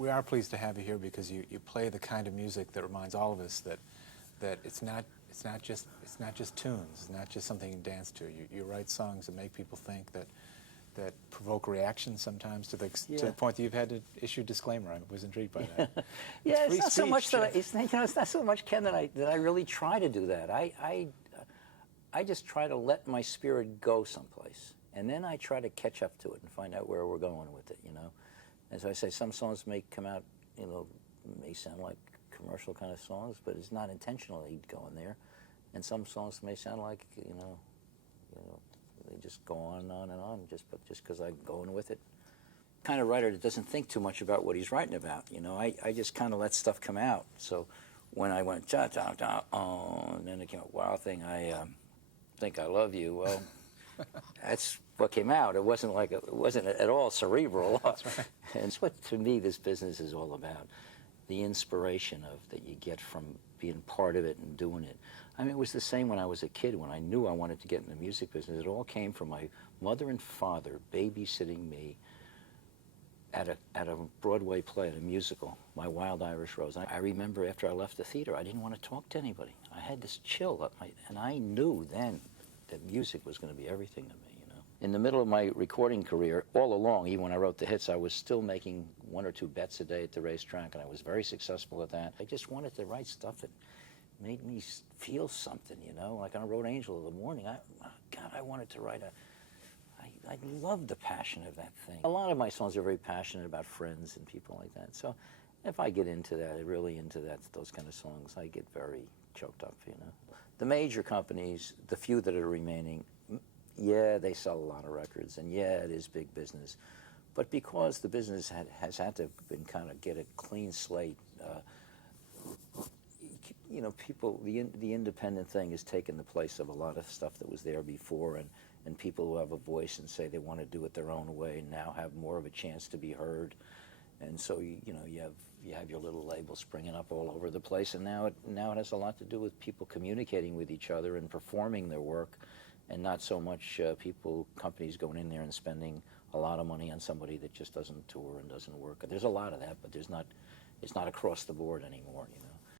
we are pleased to have you here because you play the kind of music that reminds all of us that it's not just tunes, it's not just something you can dance to. You write songs that make people think, that provoke reaction sometimes to the point that you've had to issue a disclaimer. I was intrigued by that. Yeah, it's not so much that it's not so much, Ken, that I really try to do that. I just try to let my spirit go someplace, and then I try to catch up to it and find out where we're going with it. You know, as I say, some songs may come out, you know, may sound like commercial kind of songs, but it's not intentionally going there, and some songs may sound like you know. They just go on and on and on, just because I'm going with it. Kind of writer that doesn't think too much about what he's writing about. You know, I just kind of let stuff come out. So when I went da da da oh, and then it came out, wow thing, I think I love you. Well, that's what came out. It wasn't like it wasn't at all cerebral. That's right. And it's what to me this business is all about. The inspiration that you get from being part of it and doing it. I mean, it was the same when I was a kid, when I knew I wanted to get in the music business. It all came from my mother and father babysitting me at a Broadway play, at a musical, My Wild Irish Rose. I remember after I left the theater, I didn't want to talk to anybody. I had this chill up and I knew then that music was going to be everything to me, you know. In the middle of my recording career, all along, even when I wrote the hits, I was still making 1 or 2 bets a day at the racetrack, and I was very successful at that. I just wanted to write stuff that made me feel something, you know, like on Road Angel of the Morning. God, I wanted to write I loved the passion of that thing. A lot of my songs are very passionate about friends and people like that. So if I get into that, really into those kind of songs, I get very choked up, you know. The major companies, the few that are remaining, yeah, they sell a lot of records, and yeah, it is big business. But because the business has had to kind of get a clean slate, you know, people, the independent thing has taken the place of a lot of stuff that was there before, and people who have a voice and say they want to do it their own way now have more of a chance to be heard. And so, you know, you have your little label springing up all over the place, and now it has a lot to do with people communicating with each other and performing their work, and not so much companies going in there and spending a lot of money on somebody that just doesn't tour and doesn't work. There's a lot of that, but it's not across the board anymore, you know.